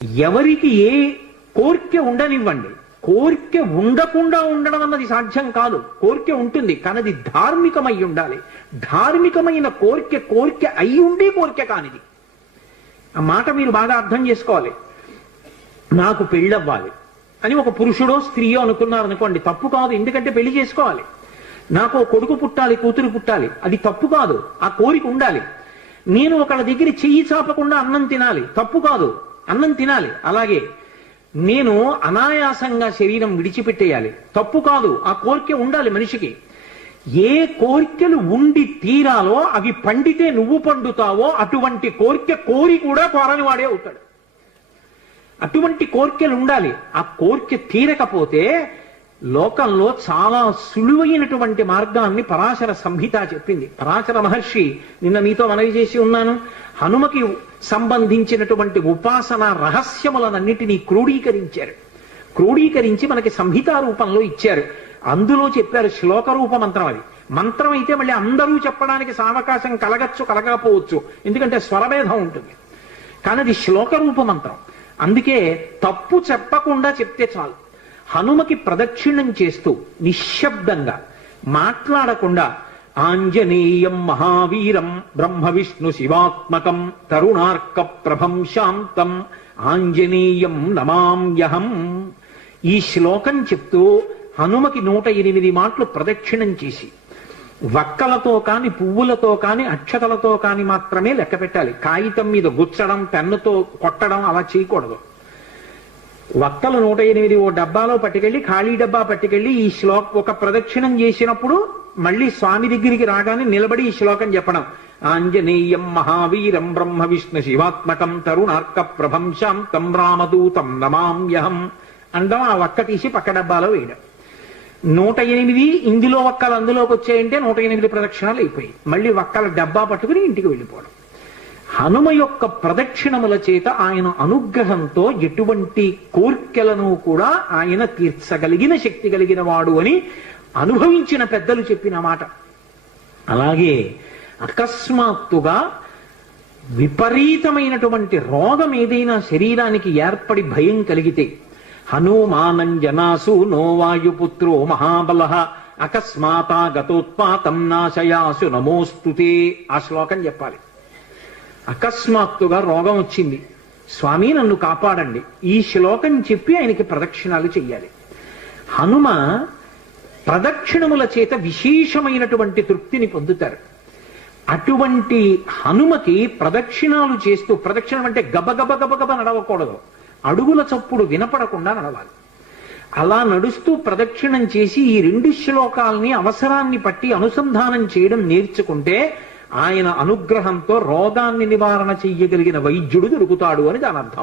ఎవరికి ఏ కోరిక ఉండనివ్వండి, కోరిక ఉండకుండా ఉండడం అన్నది సాధ్యం కాదు. కోరిక ఉంటుంది కానీ అది ధార్మికమై ఉండాలి. ధార్మికమైన కోరిక అయి ఉండి కోరిక కానిది. ఆ మాట మీరు బాగా అర్థం చేసుకోవాలి. నాకు పెళ్ళవ్వాలి అని ఒక పురుషుడో స్త్రీయో అనుకున్నారనుకోండి, తప్పు కాదు, ఎందుకంటే పెళ్లి చేసుకోవాలి. నాకు కొడుకు పుట్టాలి, కూతురు పుట్టాలి, అది తప్పు కాదు, ఆ కోరిక ఉండాలి. నేను ఒకళ్ళ దగ్గర చెయ్యి చాపకుండా అన్నం తినాలి, తప్పు కాదు, అన్నం తినాలి. అలాగే నేను అనాయాసంగా శరీరం విడిచిపెట్టేయాలి, తప్పు కాదు, ఆ కోరిక ఉండాలి మనిషికి. ఏ కోరికలు ఉండి తీరాలో అవి పండితే నువ్వు పండుతావో అటువంటి కోరిక కోరి కూడా కోరని వాడే అవుతాడు. అటువంటి కోరికలు ఉండాలి. ఆ కోరిక తీరకపోతే లోకంలో చాలా సులువైనటువంటి మార్గాన్ని పరాశర సంహిత చెప్పింది. పరాశర మహర్షి నిన్న మీతో మనవి చేసి ఉన్నాను. హనుమకి సంబంధించినటువంటి ఉపాసన రహస్యములనన్నిటినీ క్రోడీకరించి మనకి సంహితా రూపంలో ఇచ్చారు. అందులో చెప్పారు శ్లోక రూప మంత్రం. అది మంత్రం అయితే మళ్ళీ అందరూ చెప్పడానికి సావకాశం కలగచ్చు, కలగకపోవచ్చు, ఎందుకంటే స్వరభేదం ఉంటుంది. కానీ అది శ్లోక రూప మంత్రం. అందుకే తప్పు చెప్పకుండా చెప్తే చాలు. హనుమకి ప్రదక్షిణం చేస్తూ నిశ్శబ్దంగా మాట్లాడకుండా ఆంజనేయం మహావీరం బ్రహ్మ విష్ణు శివాత్మకం తరుణార్క ప్రభం శాంతం ఆంజనేయం నమామ్యహం, ఈ శ్లోకం చెప్తూ హనుమకి 108 మాటలు ప్రదక్షిణం చేసి వక్కలతో కాని, పువ్వులతో కాని, అక్షతలతో కాని మాత్రమే లెక్క పెట్టాలి. కాగితం మీద గుచ్చడం, పెన్నుతో కొట్టడం అలా చేయకూడదు. వక్కలు 108 ఓ డబ్బాలో పట్టుకెళ్ళి, ఖాళీ డబ్బా పట్టుకెళ్ళి ఈ ఒక ప్రదక్షిణం చేసినప్పుడు మళ్ళీ స్వామి దగ్గరికి రాగానే నిలబడి ఈ శ్లోకం చెప్పడం. ఆంజనేయం మహావీరం బ్రహ్మ విష్ణు శివాత్మకం తరుణార్క ప్రభం శాంతం రామదూతం నమామ్యహం అండం. ఆ వక్క తీసి పక్క డబ్బాలో వేయడం. 108 ఇందులో వక్కలు అందులోకి వచ్చాయంటే 108 ప్రదక్షిణాలు అయిపోయి మళ్ళీ వక్కల డబ్బా పట్టుకుని ఇంటికి వెళ్ళిపోవడం. హనుమ యొక్క ప్రదక్షిణముల చేత ఆయన అనుగ్రహంతో ఎటువంటి కోర్కెలను కూడా ఆయన తీర్చగలిగిన శక్తి కలిగిన వాడు అని అనుభవించిన పెద్దలు చెప్పిన మాట. అలాగే అకస్మాత్తుగా విపరీతమైనటువంటి రోగం ఏదైనా శరీరానికి ఏర్పడి భయం కలిగితే హనుమానంజనాసు నోవాయుపుత్రో మహాబల అకస్మాతాగతోత్పాతం నాశయాసు నమోస్తుతే, ఆ శ్లోకం చెప్పాలి. అకస్మాత్తుగా రోగం వచ్చింది, స్వామి నన్ను కాపాడండి, ఈ శ్లోకం చెప్పి ఆయనకి ప్రదక్షిణాలు చెయ్యాలి. హనుమ ప్రదక్షిణముల చేత విశేషమైనటువంటి తృప్తిని పొందుతారు. అటువంటి హనుమకి ప్రదక్షిణాలు చేస్తూ, ప్రదక్షిణం అంటే గబగబ నడవకూడదు, అడుగుల చప్పుడు వినపడకుండా నడవాలి. అలా నడుస్తూ ప్రదక్షిణం చేసి ఈ 2 శ్లోకాల్ని అవసరాన్ని పట్టి అనుసంధానం చేయడం నేర్చుకుంటే ఆయన అనుగ్రహంతో రోగాన్ని నివారణ చెయ్యగలిగిన వైద్యుడు దొరుకుతాడు అని దాని అర్థం.